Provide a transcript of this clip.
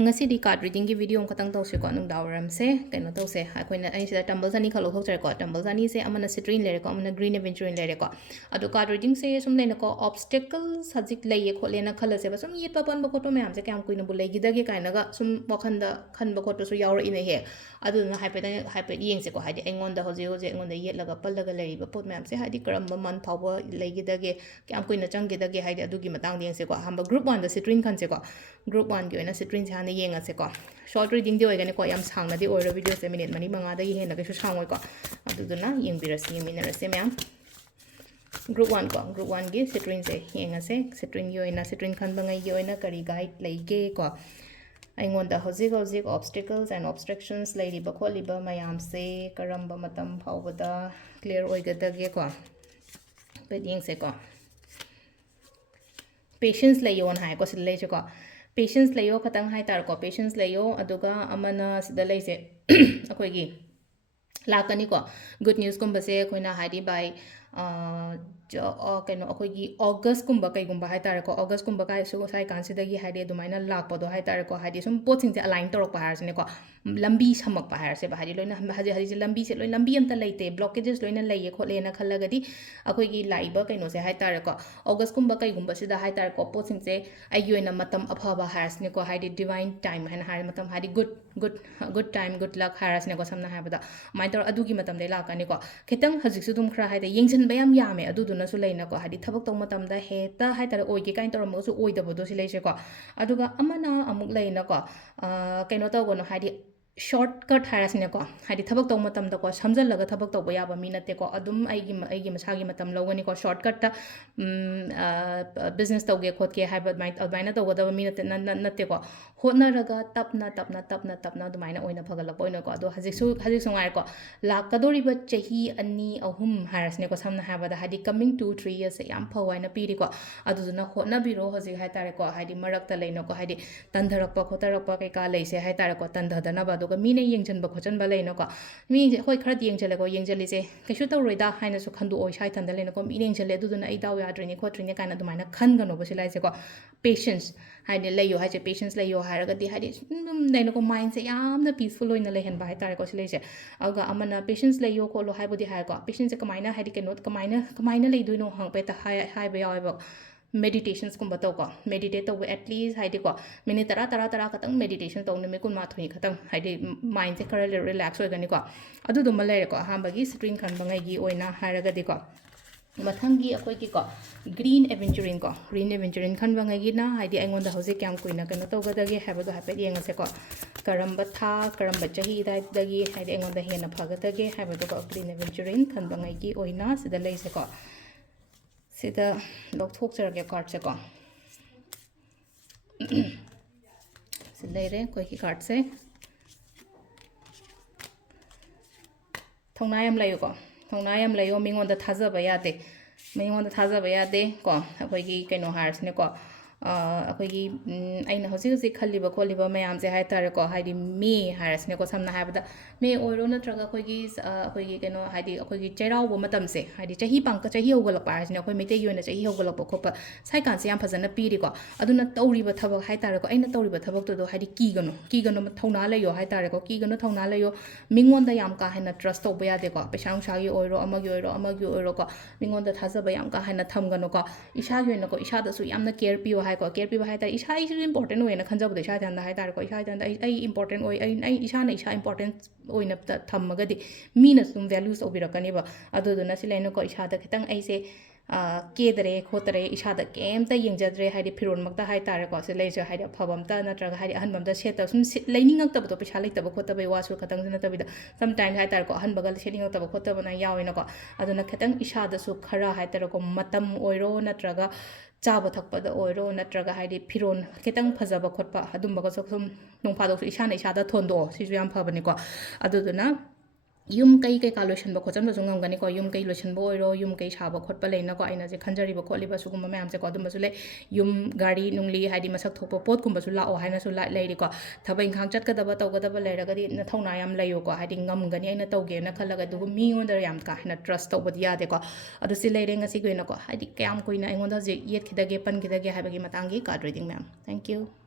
ngasi di card reading ki video khatang tawse ko nung dawram se kaino tawse akoina ai sida tumbles ani khalo thok ko tumbles ani se amana citrine lere ko amana green aventurine lere ko adu card reading se sum lena ko obstacles sajik leye khole na khala se ba sum yet papan ba ko to myam se kam kuina bu legi dage kaina ga sum wakhanda khan ba ko to su yawra ine he adu na hype yeng se ko haidi engon da hoje hoje engon da yet laga pallaga leri ba pot myam se haidi karam ba man phawba legi dage kam kuina changge dage haidi adu gi matang ding se ko hamba group 1 da citrine khan se ko group 1 gi oina citrine se hana yeng ase ko short reading di oigani ko yam sangna di oiro video se minute mani manga da hena ke sangoi ko aduduna yeng birasi minarase myam group 1 ko group 1 gi citrine se yeng ase citrine gi oina citrine khan bangai gi oina kari guide leige ko aingonda hojik hojik obstacles and obstructions leiriba kholiba mayam se karamba matam phawbada clear oigadage ko pet yeng se ko patience layon hai ko sil leje ko patience layo khatang hai tar ko patience layo aduga amana sida leise akoi gi lakani ko good news kumba se koina haidi by kaino akoi gi august kumba kai gumba hai tar ko august kumba kai su sai kan sida gi haidi dumaina lakpa do hai tar ko haidi sum pot sing se align torok pa har sine ko lambi samak pa har se ba haidi loina haji lambi se loi lambi amta leite blockages loina leie khole na khalaga di akoi gi laiba kaino se hai tar ko august kumba kai gumba sida hai tar ko pot sing se ai yoina matam aphaba har sine ko haidi divine time han har matam haidi good time good luck har sine ko samna ha bada mai tor adugi matam de lakani ko khitang hajik su dum khra haida yengjan bayam yame aduduna su leina ko hadi thabak tong matam da heta hai tar oige kain tor mo su oidabo do si leise ko aduga amana amuk leina ko kaino taw gono hadi shortcut harasine ko hadi thabak tong matam da ko samjal laga thabak taw ba yaba mi nate ko adum aigi masagi matam logani ko shortcut ta business tawge khotke haiba mai admaina tawgada mi nate ko hotna raga tapna dumaina oina phagalak oina ko ado hajik sungai ko lakadori ba chahi ani ahum harasne ko samna habada hadi coming 2-3 years yam phawaina piri ko aduduna hotna biro hojik hai tare ko hadi marakta leina ko hadi tandharakpa khotarakpa kai ka leise hai tare ko tandhadana ba do mine yengchan ba khochan ba leina ko mi hoi khara yengchale ko yengjali se kaisu tawroida haina su khandu oi sai tanda leina ko mi yengchale aduduna ai daw yadrini khotrini kana dumaina khangano ba silai se ko patience haide leyo haje patience leyo haraga di hadi leina ko mind se yamna peaceful oina lehen ba hai tare ko silai se aga amana patience leyo ko lo haibodi hai ko patience kamaina hadi kenot kamaina leiduino hang pe ta hai ba yaw ba meditations kumba taw ko meditate taw at least haide ko minute tara katang meditation taw nime kun ma thuni khatang haide mind se kara relax oigani ko adu dum malai ko hambagi string khan bangai gi oina haraga di ko mathanggi akoi ki ko green aventurine khan bangai gi na haidi aingonda hoje kyam kuina kano tawgadage haba do hape yenga se ko karamba tha karamba chahi dai dagi haidi aingonda hena phagadage haba do ko green aventurine khan bangai gi oina sida lei se ko sida lok thok charage card se ko sida re koi ki card se thongna yam layo ko thongna yam layo mingonda thajaba yade mingonda thajaba yade ko akoi gi kaino harsne ko akoi gi aina hoji khaliba kholiba mayam se hai tare ko haidi me harsne ko samna habada me oiro na traga akoi gi kaino haidi akoi gi chairau bo matam se haidi chahi pangka chahi hogala parsne akoi mete yoina chahi hogala po khopa sai kan se yam phajana piri ko aduna tawriba thabak hai tare ko aina tawriba thabak to do haidi ki gano thongna layo hai tare ko ki gano thongna layo mingonda yam ka hena trust to baya de ko pesang sagi oiro amagi oiro ko mingonda thajaba yam ka hena thamgano ko isa yoina ko isa da su yamna care piwa hai ko care piwa hai ta isa is important oina khanjabda isa janda hai tare ko isa janda ai important oi ai isa na isa important oina thamaga di mina sum values obirakani ba aduduna silaino ko isa da khitang ai se kedare khotare isada kemta yengjadre haidi firon makta hai tare ko se leje haidi phabamta natraga haidi ahanbamta seta sum leiningak tab to pisa leitaba khotaba wasu khatang na tabida sometimes hai tare ko ahanbagal setting tab khotaba na yawina ko aduna khatang isada su khara hai tare ko matam oiro natraga chaba thakpada oiro natraga haidi firon khetang phajaba khotpa adumba ko sum nongphado su isada thondo sisu yam phabani ko aduduna yum kai ka lotion ba khochan ba jungam gani ko yum kai lotion bo oiro yum kai saba khotpa leina ko aina je khanjari ba kholi ba sugum ma am se ko dum ba su le yum gari nungli haidi masak thokpa pot kum ba su la o haina su la leiri ko thabai khang chat ka da ba taw ga da ba leira ga di na thona yam leyo ko haidi ngam gani aina taw ge na khalaga du mi ngon da yam ka hina trust taw ba ya de ko adu si leire nga si ko na ko haidi kyam ko ina ngon da je yet khidage pan khidage ha ba gi matangi card reading ma'am thank you